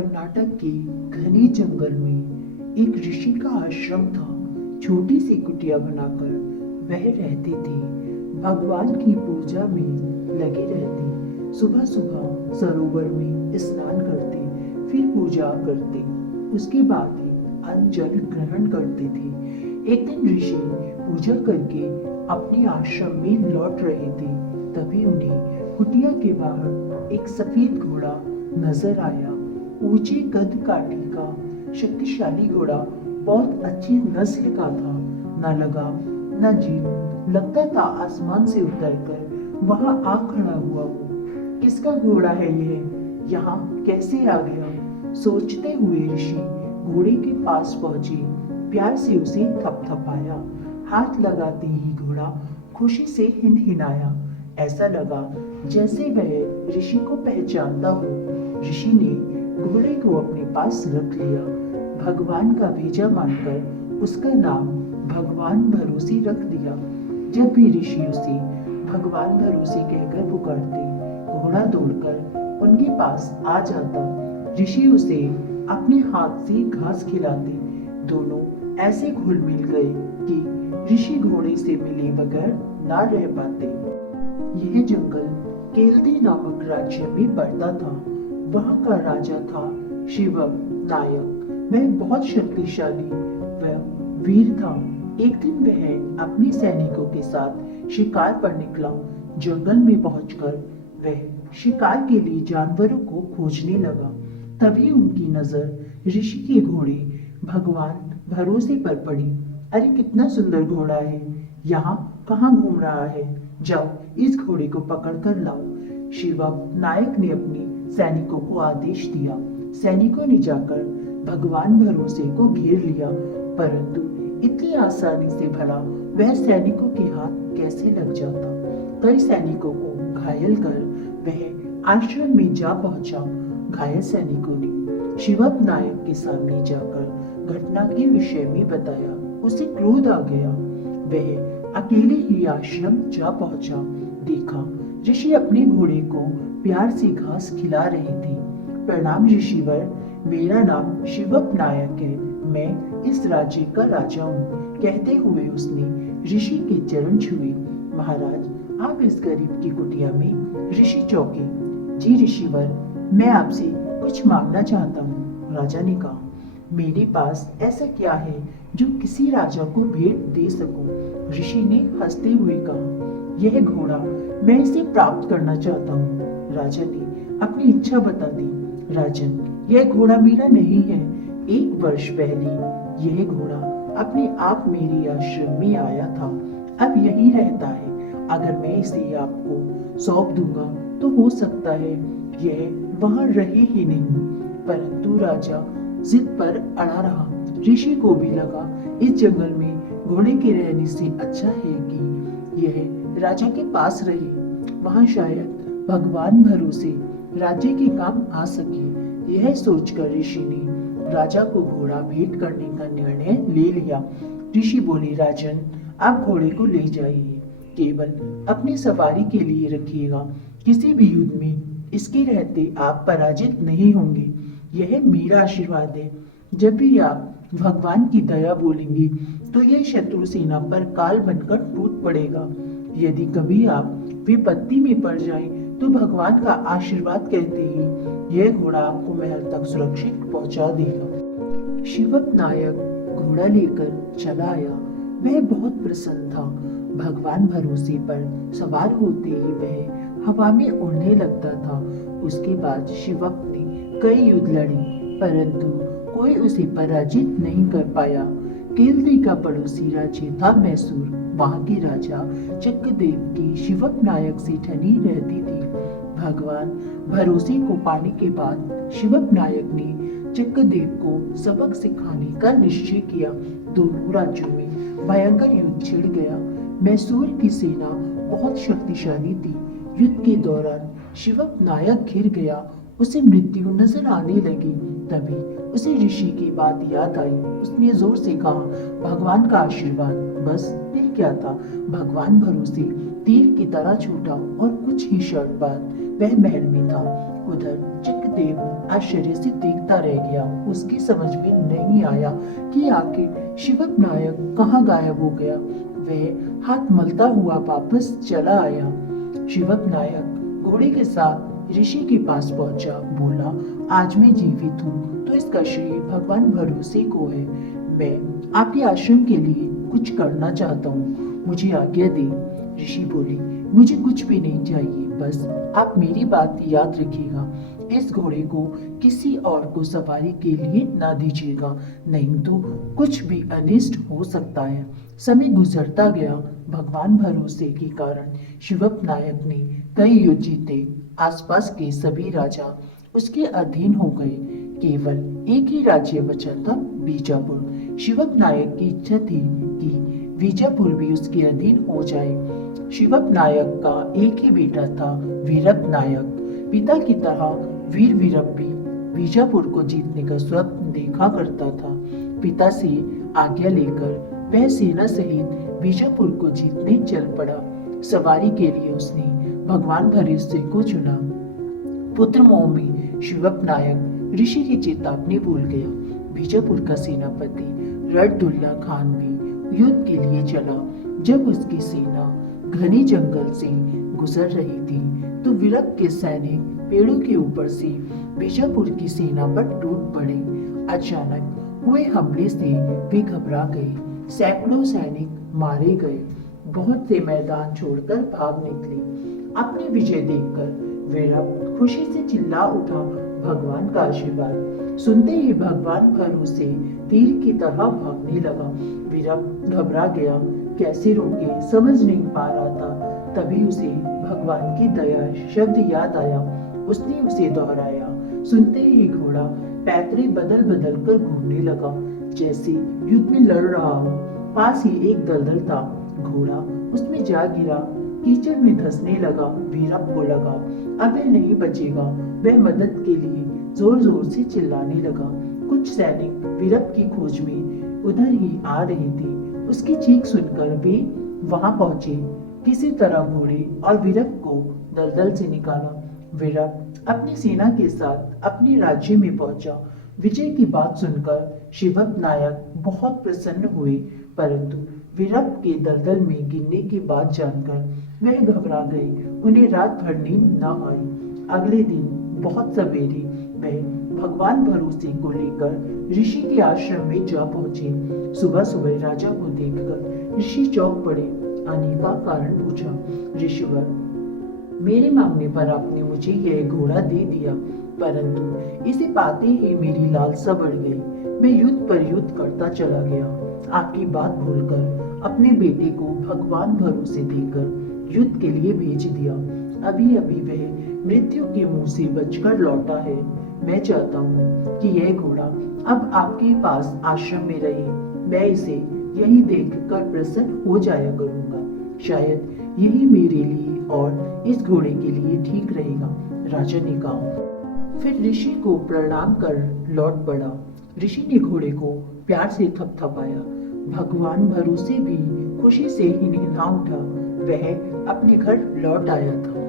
कर्नाटक के घने जंगल में एक ऋषि का आश्रम था। छोटी सी कुटिया बनाकर वह रहते थे। भगवान की पूजा में लगे रहते। सुबह सुबह सरोवर में स्नान करते, फिर पूजा करते। उसके बाद ही अन्न जल ग्रहण करते थे। एक दिन ऋषि पूजा करके अपने आश्रम में लौट रहे थे। तभी उन्हें कुटिया के बाहर एक सफेद घोड़ा नजर आया। ऊंचे कद काठी का शक्तिशाली घोड़ा, बहुत अच्छी नस्ल का था। न लगाम न जीभ, लगता था आसमान से उतरकर वहां आ खड़ा हुआ हो। किसका घोड़ा है यह, यहाँ कैसे आ गया? सोचते हुए ऋषि घोड़े के पास पहुंचे, प्यार से उसे थपथपाया। हाथ लगाते ही घोड़ा खुशी से हिनहिनाया। ऐसा लगा जैसे वह ऋषि को पहचानता हो। ऋषि ने घोड़े को अपने पास रख लिया। भगवान का भेजा मानकर उसका नाम भगवान भरोसे रख दिया। जब भी ऋषि उसे भगवान भरोसे कहकर पुकारते, घोड़ा दौड़कर उनके पास आ जाता। ऋषि उसे अपने हाथ से घास खिलाते। दोनों ऐसे घुल मिल गए कि ऋषि घोड़े से मिले बगैर ना रह पाते। यह जंगल केल्दी नामक राज्य में पड़ता था। वहाँ का राजा था शिवम नायक। वह बहुत शक्तिशाली व वीर था। एक दिन वह अपने सैनिकों के साथ शिकार पर निकला। जंगल में पहुंचकर वह शिकार के लिए जानवरों को खोजने लगा। तभी उनकी नजर ऋषि के घोड़े भगवान भरोसे पर पड़ी। अरे कितना सुंदर घोड़ा है, यहाँ कहाँ घूम रहा है? जाओ इस घोड़े को पकड़ कर लाओ। शिवम नायक ने अपने सैनिकों को आदेश दिया। सैनिकों ने जाकर भगवान भरोसे को घेर लिया, परंतु इतनी आसानी से भला वह सैनिकों के हाथ कैसे लग जाता? कई सैनिकों को घायल कर वह आश्रम में जा पहुंचा। घायल सैनिकों ने शिवम नायक के सामने जाकर घटना के विषय में बताया। उसे क्रोध आ गया। वह अकेले ही आश्रम जा पहुंचा। देखा ऋषि अपने घोड़े को प्यार से घास खिला रहे थे। प्रणाम ऋषिवर, मेरा नाम शिवम नायक है। मैं इस राज्य का राजा हूँ। कहते हुए उसने ऋषि के चरण छुए। महाराज, आप इस गरीब की कुटिया में ऋषि चौके। जी ऋषिवर, मैं आपसे कुछ मांगना चाहता हूँ। राजा ने कहा, मेरे पास ऐसा क्या है जो किसी राजा को भेंट दे सकूं? ऋषि ने हंसते हुए कहा, यह घोड़ा मैं इसे प्राप्त करना चाहता हूँ। राजा ने अपनी इच्छा बता दी। राजन, यह घोड़ा मेरा नहीं है। 1 वर्ष पहले यह घोड़ा अपने आप मेरे आश्रम में आया था। अब यही रहता है। अगर मैं इसे आपको सौंप दूंगा तो हो सकता है यह वहां रहे ही नहीं। परंतु राजा जिद पर अड़ा रहा। ऋषि को भी लगा इस जंगल में घोड़े के रहने से अच्छा है कि यह राजा के पास रहे। वहां शायद भगवान भरोसे राज्य के काम आ सके। यह सोचकर ऋषि ने राजा को घोड़ा भेंट करने का निर्णय ले लिया। ऋषि बोले, राजन, आप घोड़े को ले जाइए, केवल अपनी सवारी के लिए रखिएगा। किसी भी युद्ध में इसके रहते आप पराजित नहीं होंगे। यह मेरा आशीर्वाद है। जब भी आप भगवान की दया बोलेंगे तो यह शत्रु सेना पर काल बनकर टूट पड़ेगा। यदि कभी आप विपत्ति में पड़ जाएं तो भगवान का आशीर्वाद कहते ही यह घोड़ा आपको महल तक सुरक्षित पहुंचा देगा। शिवम नायक घोड़ा लेकर चला आया। वह बहुत प्रसन्न था। भगवान भरोसे पर सवार होते ही वह हवा में उड़ने लगता था। उसके बाद शिवम ने कई युद्ध लड़े, परंतु कोई उसे पराजित नहीं कर पाया। केल्दी का पड़ोसी राज्य था मैसूर। वहां के राजा चक्रदेव की शिवम नायक से ठनी रहती थी। भगवान भरोसे को पाने के बाद शिवम नायक ने चक्रदेव को सबक सिखाने का निश्चय किया। दोनों राज्यों में भयंकर युद्ध छिड़ गया। मैसूर की सेना बहुत शक्तिशाली थी। युद्ध के दौरान शिवम नायक घिर गया। उसे मृत्यु नजर आने लगी। तभी उसे ऋषि की बात याद आई। उसने जोर से कहा, भगवान का आशीर्वाद। बस फिर क्या था, भगवान भरोसे तीर की तरह छूटा और कुछ ही क्षण बाद वह महल में था। उधर देव आश्चर्य से देखता रह गया। उसकी समझ में नहीं आया कि आखिर शिवक नायक कहाँ गायब हो गया। वह हाथ मलता हुआ वापस चला आया। शिवक नायक घोड़े के साथ ऋषि के पास पहुंचा। बोला, आज मैं जीवित हूँ तो इसका श्रेय भगवान भरोसे को है। मैं आपके आश्रम के लिए कुछ करना चाहता हूँ, मुझे आज्ञा दे। ऋषि बोली, मुझे कुछ भी नहीं चाहिए, बस आप मेरी बात याद रखिएगा। इस घोड़े को किसी और को सवारी के लिए ना दीजिएगा, नहीं तो कुछ भी अनिष्ट हो सकता है। समय गुजरता गया। भगवान भरोसे के कारण शिवप नायक ने कई युद्ध जीते। आसपास के सभी राजा उसके अधीन हो गए। केवल एक ही राज्य बचा था, बीजापुर। शिवप नायक की इच्छा थी कि बीजापुर भी उसके अधीन हो जाए। शिवप नायक का एक ही बेटा था, वीरप नायक। पिता की तरह वीर वीरप भी बीजापुर को जीतने का स्वप्न देखा करता था। पिता से आज्ञा लेकर वह सेना सहित बीजापुर को जीतने चल पड़ा। सवारी के लिए उसने भगवान भरोसे को चुना। पुत्र मोह में शिवप नायक ऋषि की चेतावनी भूल गया। बीजापुर का सेनापति रडदुल्ला खान भी युद्ध के लिए चला। जब उसकी सेना घने जंगल से गुजर रही थी तो वीरप के सैनिक पेड़ों के ऊपर से बीजापुर की सेना पर टूट पड़े। अचानक हुए हमले से वे घबरा गए। सैकड़ों सैनिक मारे गए। बहुत से मैदान छोड़कर भाग निकले। अपनी विजय देखकर वीरप खुशी से चिल्ला उठा, भगवान का आशीर्वाद। सुनते ही भगवान भरोसे तीर की तरह भागने लगा। वीरप घबरा गया, कैसे रोके समझ नहीं पा रहा था। तभी उसे भगवान की दया शब्द याद आया। उसने उसे दोहराया। सुनते ही घोड़ा पैतरे बदल बदल कर घूमने लगा, जैसे युद्ध में लड़ रहा हो। पास ही एक दलदल था। घोड़ा उसमें जा गिरा, कीचड़ में धंसने लगा। वीरप को लगा अब वह नहीं बचेगा। वह मदद के लिए जोर जोर से चिल्लाने लगा। कुछ सैनिक वीरप की खोज में उधर ही आ रहे थे। उसकी चीख सुनकर वे वहां पहुंचे। किसी तरह घोड़े और वीरप को दलदल से निकाला। वीरप अपनी सेना के साथ अपने राज्य में पहुंचा। विजय की बात सुनकर शिवप नायक बहुत प्रसन्न हुए, परंतु वीरप के दलदल में गिरने की बात जानकर वह घबरा गए। उन्हें रात भर नींद न आई। अगले दिन बहुत सवेरे वह भगवान भरोसे को लेकर ऋषि के आश्रम में जा पहुंचे। सुबह सुबह राजा को देखकर ऋषि चौंक पड़े। आने का कारण पूछा। ऋषिवर, मेरे मांगने पर आपने मुझे यह घोड़ा दे दिया, परंतु इसे पाते ही मेरी लालसा बढ़ गई। मैं युद्ध पर युद्ध करता चला गया। आपकी बात भूलकर अपने बेटे को भगवान भरोसे देकर युद्ध के लिए भेज दिया। अभी अभी वह मृत्यु के मुंह से बचकर लौटा है। मैं चाहता हूँ कि यह घोड़ा अब आपके पास आश्रम में रहे। मैं इसे यही देखकर प्रसन्न हो जाया करूँगा। शायद यही मेरे लिए और इस घोड़े के लिए ठीक रहेगा, राजा ने कहा। फिर ऋषि को प्रणाम कर लौट पड़ा। ऋषि ने घोड़े को प्यार से थपथपाया। भगवान भरोसे भी खुशी से हिनहिना उठा। वह अपने घर लौट आया था।